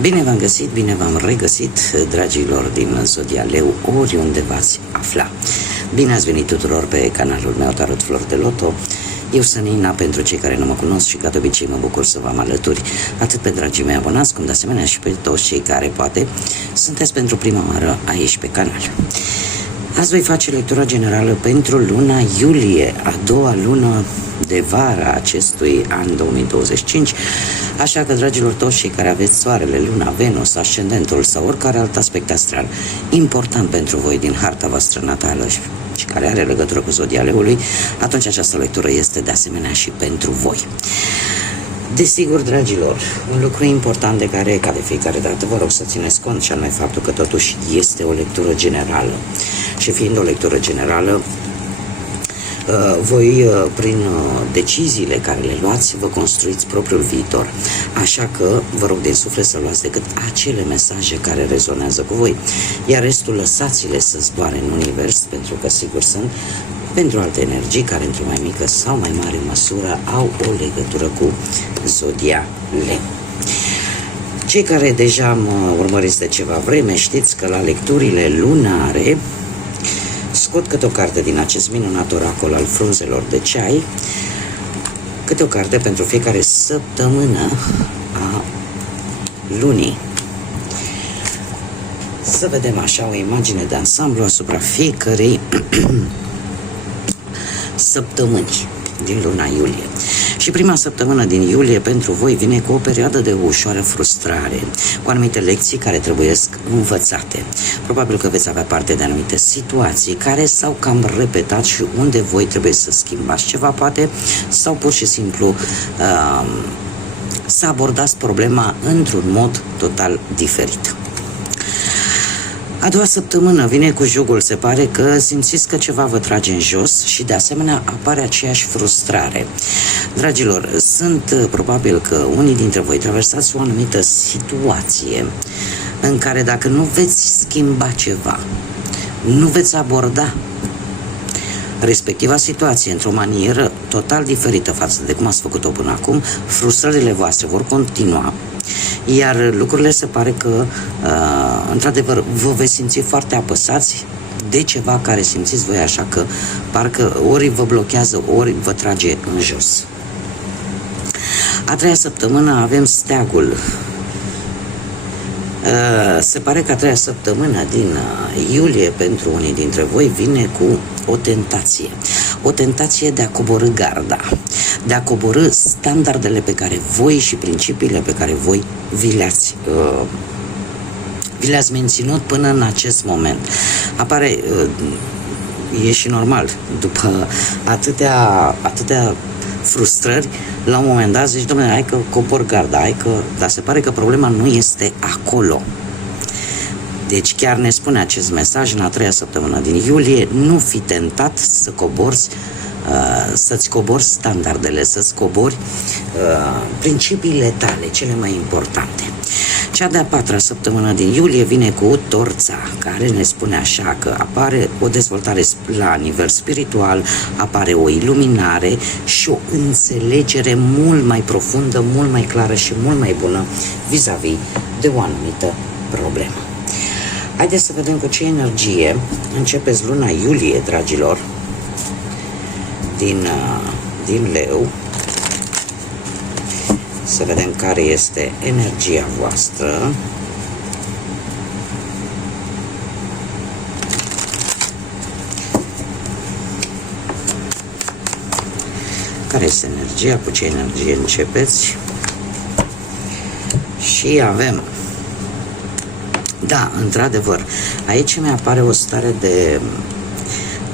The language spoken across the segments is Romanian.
Bine v-am găsit, bine v-am regăsit, dragilor din Zodia Leu, oriunde v-ați afla. Bine ați venit tuturor pe canalul meu Tarot Flori de Loto. Eu sunt Nina, pentru cei care nu mă cunosc, și ca de obicei mă bucur să vă am alături, atât pe dragii mei abonați, cum de asemenea și pe toți cei care poate sunteți pentru prima oară aici pe canal. Azi voi face lectura generală pentru luna iulie, a doua lună de vara acestui an 2025, așa că, dragilor, toți cei care aveți soarele, luna, Venus, ascendentul sau oricare alt aspect astral important pentru voi din harta voastră natală și care are legătură cu Zodia Leului, atunci această lectură este de asemenea și pentru voi. Desigur, dragilor, un lucru important de care, ca de fiecare dată, vă rog să țineți cont, și anume faptul că totuși este o lectură generală. Și fiind o lectură generală, voi, prin deciziile care le luați, vă construiți propriul viitor. Așa că vă rog din suflet să luați decât acele mesaje care rezonează cu voi, iar restul lăsați-le să zboare în univers, pentru că sigur sunt pentru alte energii care, într-o mai mică sau mai mare măsură, au o legătură cu Zodia Leu. Cei care deja mă urmăriți de ceva vreme știți că la lecturile lunare scot câte o carte din acest minunat oracol al frunzelor de ceai, câte o carte pentru fiecare săptămână a lunii. Să vedem așa o imagine de ansamblu asupra fiecărei săptămâni din luna iulie. Și prima săptămână din iulie pentru voi vine cu o perioadă de ușoară frustrare, cu anumite lecții care trebuie învățate. Probabil că veți avea parte de anumite situații care s-au cam repetat și unde voi trebuie să schimbați ceva, poate, sau pur și simplu să abordați problema într-un mod total diferit. A doua săptămână vine cu jugul, se pare că simțiți că ceva vă trage în jos și de asemenea apare aceeași frustrare. Dragilor, sunt probabil că unii dintre voi traversați o anumită situație în care dacă nu veți schimba ceva, nu veți aborda respectiva situație într-o manieră total diferită față de cum ați făcut-o până acum, frustrările voastre vor continua, iar lucrurile se pare că, într-adevăr, vă veți simți foarte apăsați de ceva care simțiți voi așa că parcă ori vă blochează, ori vă trage în jos. A treia săptămână avem steagul. Se pare că a treia săptămână din iulie pentru unii dintre voi vine cu o tentație. O tentație de a coborî garda, de a coborî standardele pe care voi și principiile pe care voi vi le-ați menținut până în acest moment. Apare, e și normal, după atâtea frustrări, la un moment dat zici, dom'le, hai că cobor garda, dar se pare că problema nu este acolo. Deci chiar ne spune acest mesaj în a treia săptămână din iulie: nu fi tentat să să-ți cobori standardele, să-ți cobori principiile tale, cele mai importante. Cea de-a patra săptămână din iulie vine cu Torța, care ne spune așa că apare o dezvoltare la nivel spiritual, apare o iluminare și o înțelegere mult mai profundă, mult mai clară și mult mai bună vis-a-vis de o anumită problemă. Haideți să vedem cu ce energie începeți luna iulie, dragilor, din Leu. Să vedem care este energia voastră. Care este energia, cu ce energie începeți? Și avem, da, într-adevăr, aici mi apare o stare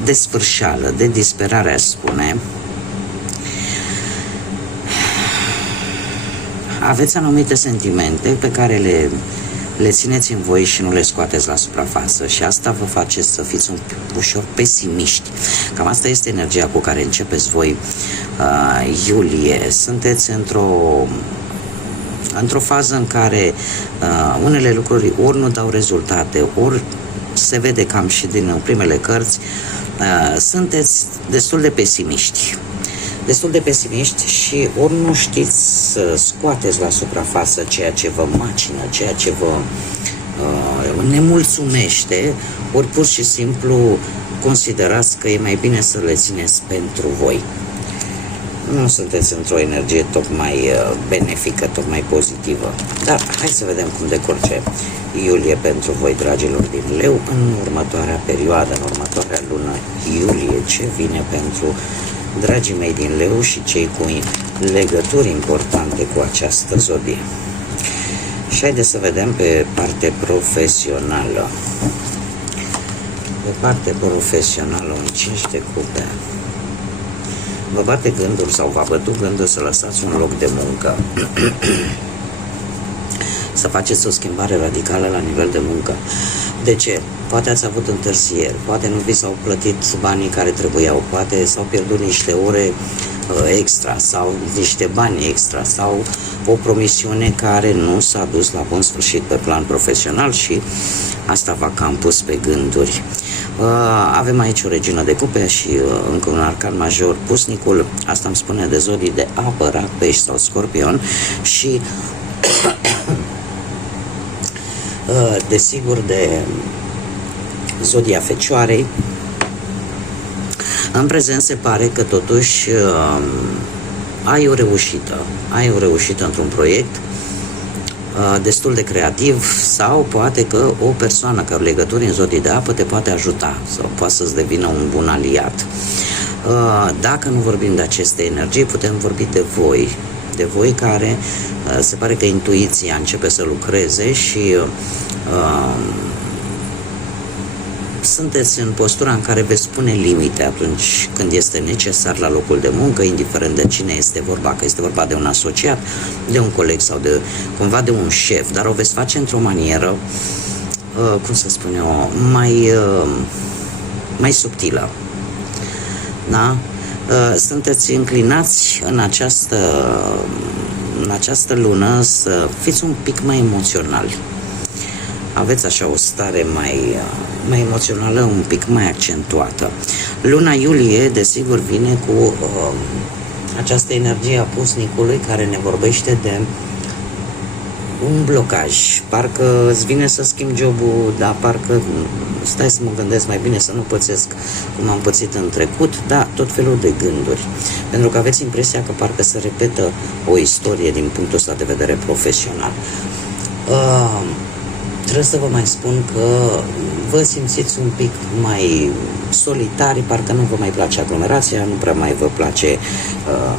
de sfârșeală, de disperare, aș spune. Aveți anumite sentimente pe care le țineți în voi și nu le scoateți la suprafață, și asta vă face să fiți ușor pesimiști. Cam asta este energia cu care începeți voi iulie. Sunteți într-o fază în care unele lucruri ori nu dau rezultate, ori se vede cam și din primele cărți, sunteți destul de pesimiști. destul de pesimiști și ori nu știți să scoateți la suprafață ceea ce vă macină, ceea ce vă nemulțumește, ori pur și simplu considerați că e mai bine să le țineți pentru voi. Nu sunteți într-o energie tocmai benefică, tocmai pozitivă. Dar hai să vedem cum decurge iulie pentru voi, dragilor din Leu, în următoarea perioadă, în următoarea lună iulie, ce vine pentru dragii mei din Leu și cei cu legături importante cu această zodie. Și haideți să vedem pe parte profesională. Pe parte profesională, în 5 de cupe. Vă bate gândul sau v-a bătut gândul să lăsați un loc de muncă, să faceți o schimbare radicală la nivel de muncă. De ce? Poate ați avut întârzieri, poate nu vi s-au plătit banii care trebuiau, poate s-au pierdut niște ore extra sau niște bani extra sau o promisiune care nu s-a dus la bun sfârșit pe plan profesional și asta v-a cam pus pe gânduri. Avem aici o regină de cupe și încă un arcan major, pusnicul. Asta îmi spune de zodii de apă, rac, pești sau scorpion și desigur de zodia fecioarei. În prezent se pare că totuși ai o reușită într-un proiect destul de creativ sau poate că o persoană care are legături în zodii de apă te poate ajuta sau poate să-ți devină un bun aliat. Dacă nu vorbim de aceste energii, putem vorbi de voi care se pare că intuiția începe să lucreze și sunteți în postura în care veți pune limite atunci când este necesar la locul de muncă, indiferent de cine este vorba, că este vorba de un asociat, de un coleg sau de cumva de un șef, dar o veți face într-o manieră, cum să spun eu, mai subtilă. Da? Sunteți înclinați în această lună să fiți un pic mai emoționali. Aveți așa o stare mai emoțională, un pic mai accentuată. Luna iulie, desigur, vine cu această energie a pusnicului care ne vorbește de un blocaj. Parcă îți vine să schimbi jobul, dar parcă stai să mă gândesc mai bine să nu pățesc cum am pățit în trecut, da, tot felul de gânduri. Pentru că aveți impresia că parcă se repetă o istorie din punctul ăsta de vedere profesional. Trebuie să vă mai spun că vă simțiți un pic mai solitari, parcă nu vă mai place aglomerația, nu prea mai vă place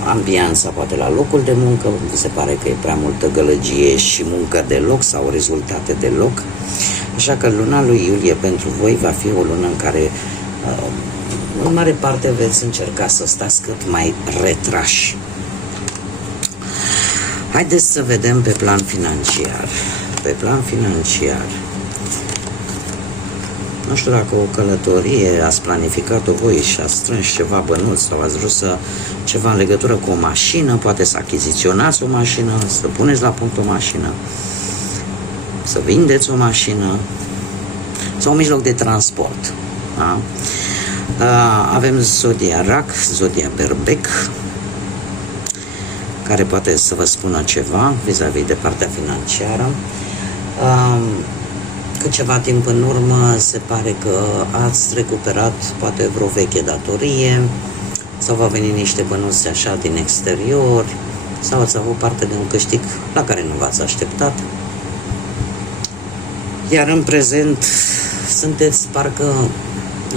ambianța, poate la locul de muncă, vi se pare că e prea multă gălăgie și muncă deloc sau rezultate deloc. Așa că luna lui iulie pentru voi va fi o lună în care în mare parte veți încerca să stați cât mai retrași. Haideți să vedem pe plan financiar. Pe plan financiar, nu știu dacă o călătorie ați planificat-o voi și ați strâns ceva bănuți sau ați vrut ceva în legătură cu o mașină, poate să achiziționați o mașină, să puneți la punct o mașină, să vindeți o mașină sau un mijloc de transport. Da? Avem zodia rac, zodia berbec, care poate să vă spună ceva vis-a-vis de partea financiară. Că ceva timp în urmă se pare că ați recuperat poate vreo veche datorie sau va veni niște bănuți așa din exterior sau ați avut parte de un câștig la care nu v-ați așteptat. Iar în prezent sunteți parcă,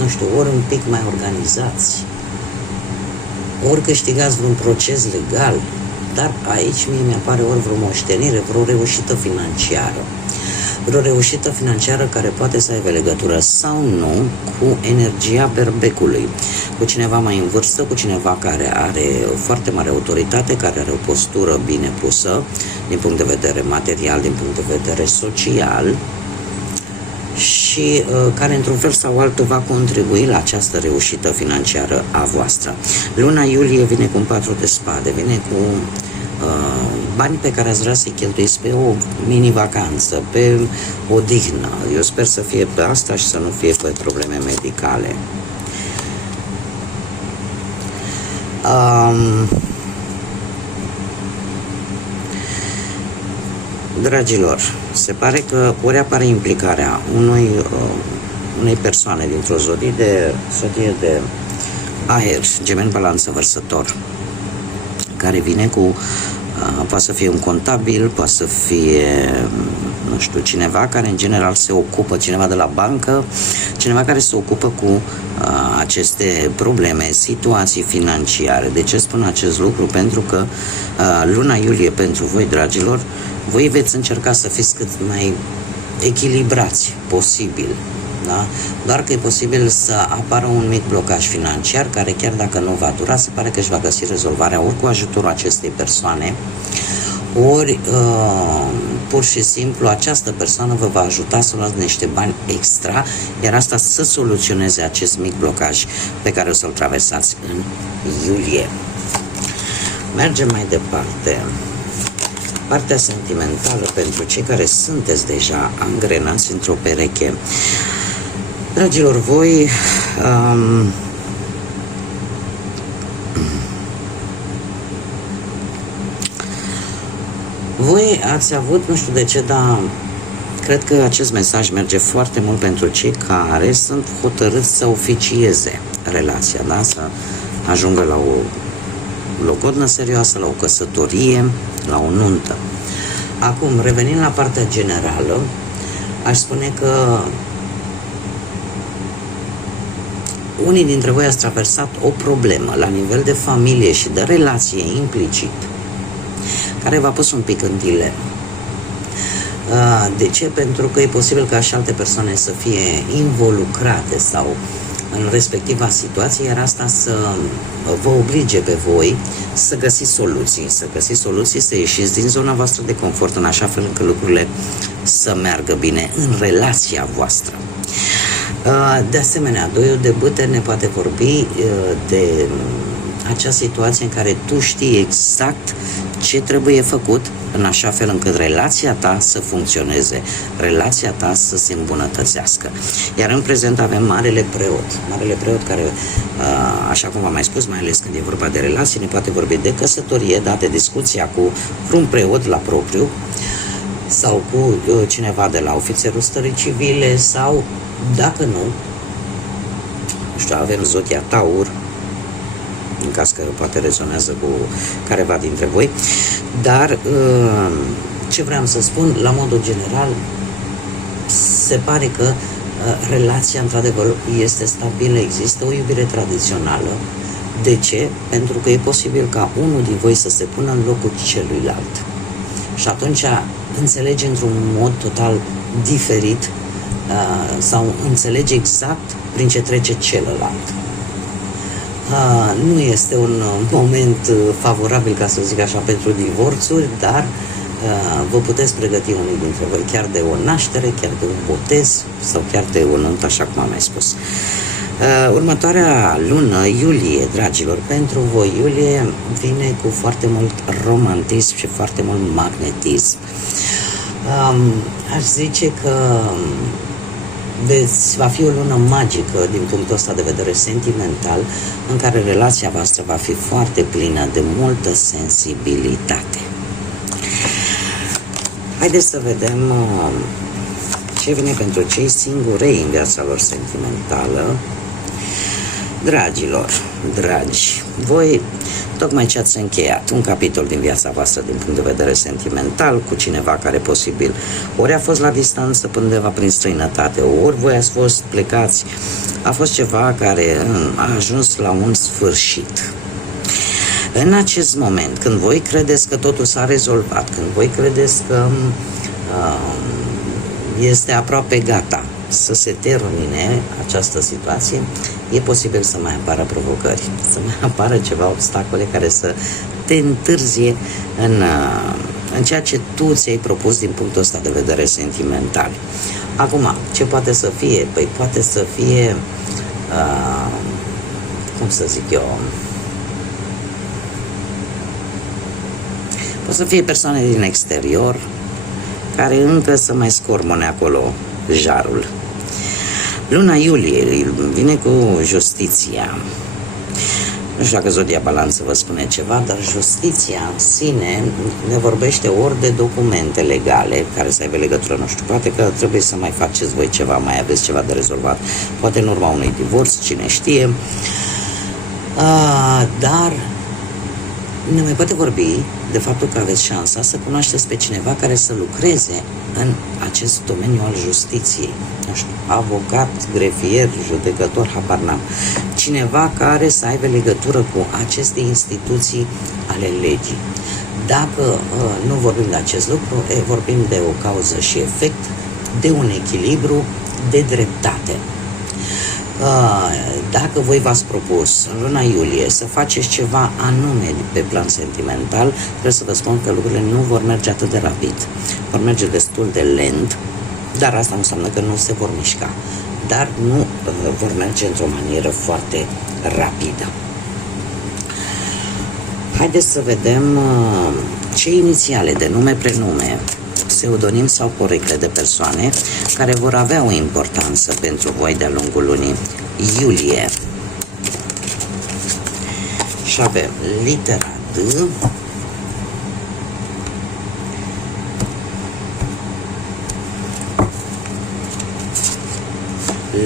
nu știu, ori un pic mai organizați, ori câștigați vreun proces legal, dar aici mie mi-apare ori vreo moștenire, vreo reușită financiară. Vreo reușită financiară care poate să aibă legătură sau nu cu energia berbecului, cu cineva mai în vârstă, cu cineva care are foarte mare autoritate, care are o postură bine pusă din punct de vedere material, din punct de vedere social și care într-un fel sau altul va contribui la această reușită financiară a voastră. Luna iulie vine cu un 4 de spade, vine cu bani pe care ați vrea să-i cheltuiți pe o mini-vacanță, pe o dihnă. Eu sper să fie pe asta și să nu fie pe probleme medicale. Dragilor, se pare că ori apare implicarea unei persoane dintr-o zodie de aer, Gemeni, Balanță, Vărsător, care vine cu, poate să fie un contabil, poate să fie, nu știu, cineva care în general se ocupă, cineva de la bancă, cineva care se ocupă cu aceste probleme, situații financiare. De ce spun acest lucru? Pentru că luna iulie pentru voi, dragilor, voi veți încerca să fiți cât mai echilibrați posibil. Da? Doar că e posibil să apară un mic blocaj financiar care, chiar dacă nu va dura, se pare că își va găsi rezolvarea ori cu ajutorul acestei persoane, ori pur și simplu această persoană vă va ajuta să luați niște bani extra, iar asta să soluționeze acest mic blocaj pe care o să-l traversați în iulie. Mergem mai departe. Partea sentimentală pentru cei care sunteți deja angrenați într-o pereche. Dragilor, voi ați avut, nu știu de ce, dar cred că acest mesaj merge foarte mult pentru cei care sunt hotărâți să oficieze relația, da? Să ajungă la o logodnă serioasă, la o căsătorie, la o nuntă. Acum, revenind la partea generală, aș spune că unii dintre voi ați traversat o problemă la nivel de familie și de relație implicit, care v-a pus un pic în dilemă. De ce? Pentru că e posibil ca și alte persoane să fie involucrate sau în respectiva situație, iar asta să vă oblige pe voi să găsiți soluții, să ieșiți din zona voastră de confort, în așa fel încât lucrurile să meargă bine în relația voastră. De asemenea, doiul de bâte ne poate vorbi de acea situație în care tu știi exact ce trebuie făcut în așa fel încât relația ta să funcționeze, relația ta să se îmbunătățească. Iar în prezent avem Marele Preot care, așa cum v-am mai spus, mai ales când e vorba de relații, ne poate vorbi de căsătorie, de discuția cu vreun preot la propriu sau cu cineva de la ofițerul stării civile sau, dacă nu știu, avem zodia Taur, în caz că poate rezonează cu careva dintre voi, dar ce vreau să spun, la modul general, se pare că relația într-adevăr este stabilă, există o iubire tradițională. De ce? Pentru că e posibil ca unul din voi să se pună în locul celuilalt și atunci înțelege într-un mod total diferit sau înțelege exact prin ce trece celălalt. Nu este un moment favorabil, ca să zic așa, pentru divorțuri, dar vă puteți pregăti unii dintre voi chiar de o naștere, chiar de un botez sau chiar de o nuntă, așa cum am mai spus. Următoarea lună, iulie, dragilor, pentru voi iulie vine cu foarte mult romantism și foarte mult magnetism. Aș zice că va fi o lună magică din punctul ăsta de vedere sentimental, în care relația voastră va fi foarte plină de multă sensibilitate. Haideți să vedem ce vine pentru cei singurei în viața lor sentimentală. Dragilor, dragi, voi tocmai ce ați încheiat un capitol din viața voastră din punct de vedere sentimental cu cineva care posibil ori a fost la distanță până undeva prin străinătate, ori voi ați fost plecați, a fost ceva care a ajuns la un sfârșit. În acest moment, când voi credeți că totul s-a rezolvat, când voi credeți că este aproape gata să se termine această situație, e posibil să mai apară provocări, să mai apară ceva obstacole care să te întârzie în ceea ce tu ți-ai propus din punctul ăsta de vedere sentimental. Acum, ce poate să fie? Păi poate să fie, cum să zic eu, poate să fie persoane din exterior care încă să mai scormone acolo jarul. Luna iulie vine cu justiția. Nu știu dacă zodia balanță vă spune ceva, dar justiția în sine ne vorbește ori de documente legale care să aibă legătură, nu știu, poate că trebuie să mai faceți voi ceva, mai aveți ceva de rezolvat, poate în urma unui divorț, cine știe, dar ne mai poate vorbi de faptul că aveți șansa să cunoașteți pe cineva care să lucreze în acest domeniu al justiției. Nu știu, avocat, grefier, judecător, habar n-am. Cineva care să aibă legătură cu aceste instituții ale legii. Dacă nu vorbim de acest lucru, vorbim de o cauză și efect, de un echilibru, de dreptate. Dacă voi v-ați propus în luna iulie să faceți ceva anume pe plan sentimental, trebuie să vă spun că lucrurile nu vor merge atât de rapid. Vor merge destul de lent, dar asta nu înseamnă că nu se vor mișca. Dar nu vor merge într-o manieră foarte rapidă. Haideți să vedem ce inițiale de nume, prenume, pseudonim sau porecle de persoane care vor avea o importanță pentru voi de-a lungul lunii iulie. Și avem litera D,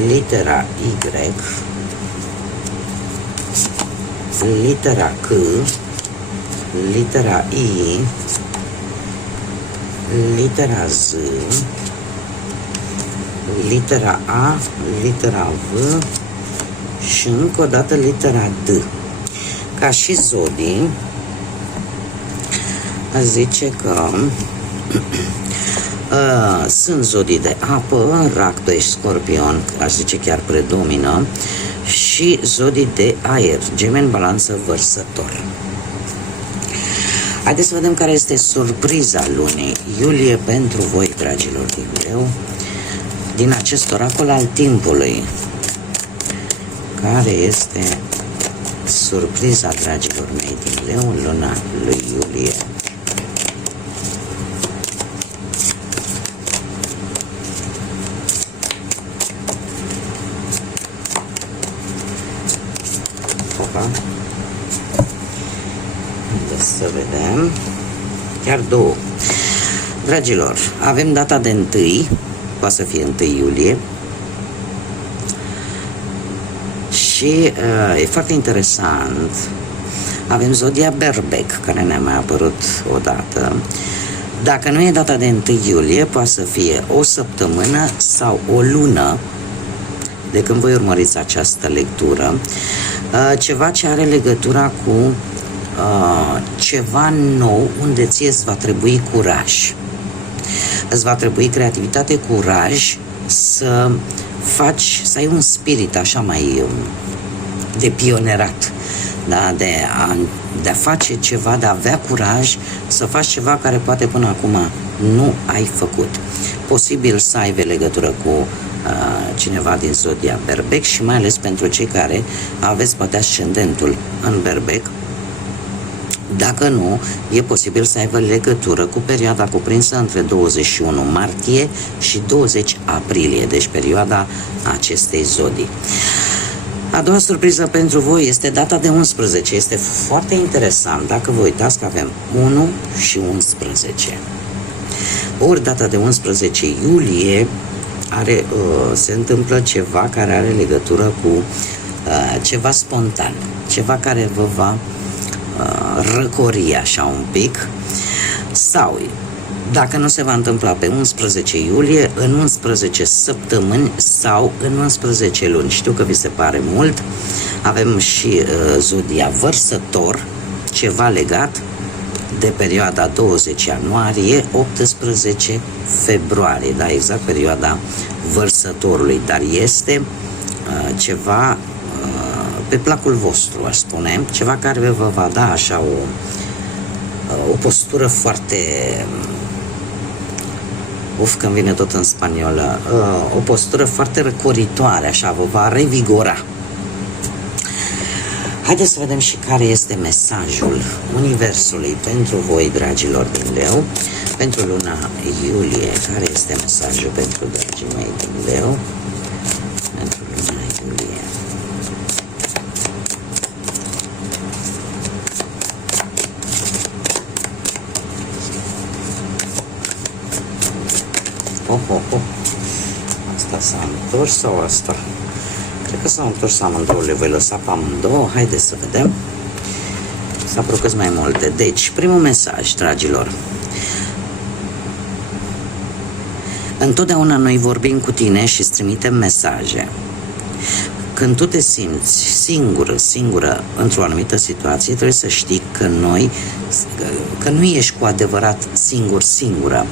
litera Y, litera C, litera I, litera Z, litera A, litera V și încă o dată litera D. Ca și zodii, zice că sunt zodii de apă, Rac, Pești, Scorpion, aș zice chiar predomină, și zodii de aer, Gemeni, Balanță, Vărsător. Haideți să vedem care este surpriza lunii iulie pentru voi, dragilor din Leu, din acest oracol al timpului. Care este surpriza, dragilor mei, din Leu în luna lui iulie? Să vedem. Chiar două. Dragilor, avem data de 1, poate să fie 1 iulie. Și e foarte interesant. Avem zodia Berbec, care ne-a mai apărut odată. Dacă nu e data de 1 iulie, poate să fie o săptămână sau o lună de când voi urmăriți această lectură. Ceva ce are legătura cu ceva nou unde ție îți va trebui curaj. Îți va trebui creativitate, curaj să faci, să ai un spirit așa mai de pionerat, da? de a face ceva, de a avea curaj să faci ceva care poate până acum nu ai făcut. Posibil să aibă legătură cu cineva din zodia Berbec și mai ales pentru cei care aveți poate ascendentul în Berbec. Dacă nu, e posibil să aibă legătură cu perioada cuprinsă între 21 martie și 20 aprilie, deci perioada acestei zodii. A doua surpriză pentru voi este data de 11. Este foarte interesant dacă vă uitați că avem 1 și 11. Ori data de 11 iulie se întâmplă ceva care are legătură cu ceva spontan, ceva care vă va răcori așa un pic, sau dacă nu se va întâmpla pe 11 iulie, în 11 săptămâni sau în 11 luni. Știu că vi se pare mult. Avem și zodia Vărsător, ceva legat de perioada 20 ianuarie, 18 februarie, da, exact perioada Vărsătorului, dar este ceva pe placul vostru, aș spune, ceva care vă va da așa o postură foarte, când vine tot în spaniolă, o postură foarte răcoritoare, așa, vă va revigora. Haideți să vedem și care este mesajul Universului pentru voi, dragilor din Leu, pentru luna iulie. Care este mesajul pentru dragii mei din Leu pentru luna iulie? Asta s-a întors sau asta? Cred că s-au întors amândouă, le voi lăsa pe amândouă. Haideți să vedem. Să apropiați mai multe. Deci, primul mesaj, dragilor. Întotdeauna noi vorbim cu tine și îți trimitem mesaje. Când tu te simți singură într-o anumită situație, trebuie să știi că nu ești cu adevărat singură.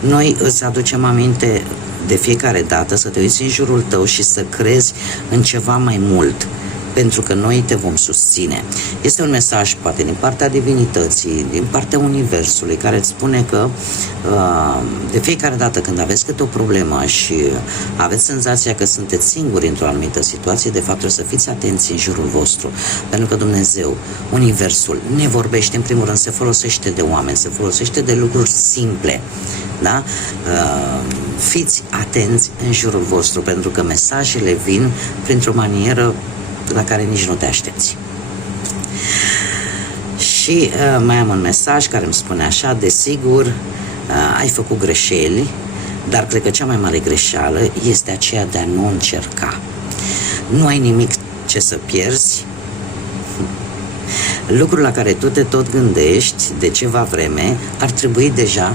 Noi îți aducem aminte de fiecare dată să te uiți în jurul tău și să crezi în ceva mai mult, pentru că noi te vom susține. Este un mesaj poate din partea divinității, din partea universului, care îți spune că de fiecare dată când aveți câte o problemă și aveți senzația că sunteți singuri într-o anumită situație, de fapt trebuie să fiți atenți în jurul vostru, pentru că Dumnezeu, universul, ne vorbește, în primul rând, se folosește de oameni, se folosește de lucruri simple. Da? Fiți atenți în jurul vostru, pentru că mesajele vin printr-o manieră la care nici nu te aștepți. Și mai am un mesaj care îmi spune așa: desigur, ai făcut greșeli, dar cred că cea mai mare greșeală este aceea de a nu încerca. Nu ai nimic ce să pierzi. Lucrul la care tu te tot gândești de ceva vreme ar trebui deja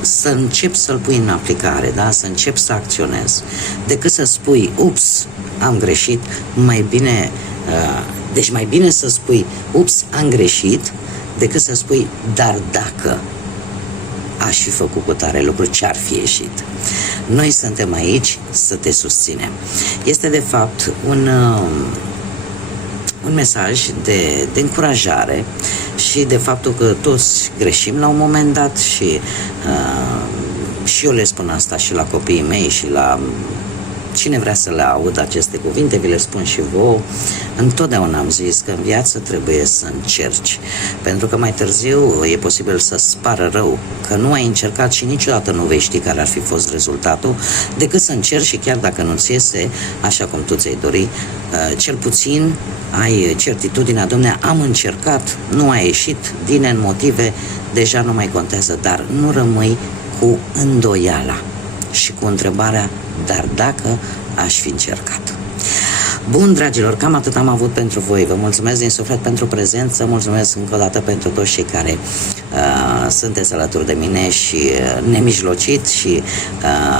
să începi să-l pui în aplicare, da? Să începi să acționezi. Decât să spui, ups, am greșit, mai bine să spui, ups, am greșit, decât să spui, dar dacă aș fi făcut cu tare lucru, ce-ar fi ieșit? Noi suntem aici să te susținem. Este de fapt un mesaj de încurajare și de faptul că toți greșim la un moment dat și eu le spun asta și la copiii mei și la cine vrea să le audă aceste cuvinte, vi le spun și vouă. Întotdeauna am zis că în viață trebuie să încerci, pentru că mai târziu e posibil să-ți pară rău că nu ai încercat și niciodată nu vei ști care ar fi fost rezultatul, decât să încerci și chiar dacă nu-ți iese așa cum tu ți-ai dori, cel puțin ai certitudinea, Dom'le, am încercat, nu a ieșit, din motive, deja nu mai contează, dar nu rămâi cu îndoiala și cu întrebarea, dar dacă aș fi încercat. Bun, dragilor, cam atât am avut pentru voi. Vă mulțumesc din suflet pentru prezență, mulțumesc încă o dată pentru toți cei care sunteți alături de mine și nemijlocit și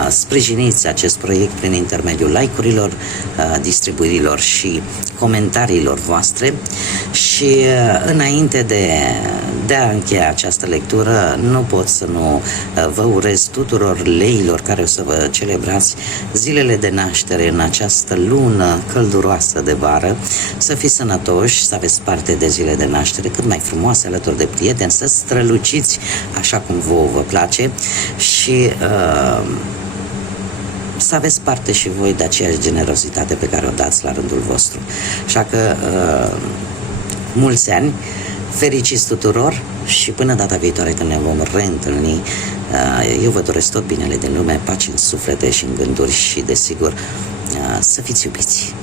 sprijiniți acest proiect prin intermediul like-urilor, distribuirilor și comentariilor voastre. Și înainte de a încheia această lectură, nu pot să nu vă urez tuturor leilor care o să vă celebrați zilele de naștere în această lună călduroasă de vară, să fiți sănătoși, să aveți parte de zile de naștere cât mai frumoase alături de prieteni, să străluciți așa cum vă place și să aveți parte și voi de aceeași generozitate pe care o dați la rândul vostru. Așa că mulți ani fericiți tuturor și până data viitoare când ne vom reîntâlni, eu vă doresc tot binele din lume, pace în suflete și în gânduri și, desigur, să fiți iubiți.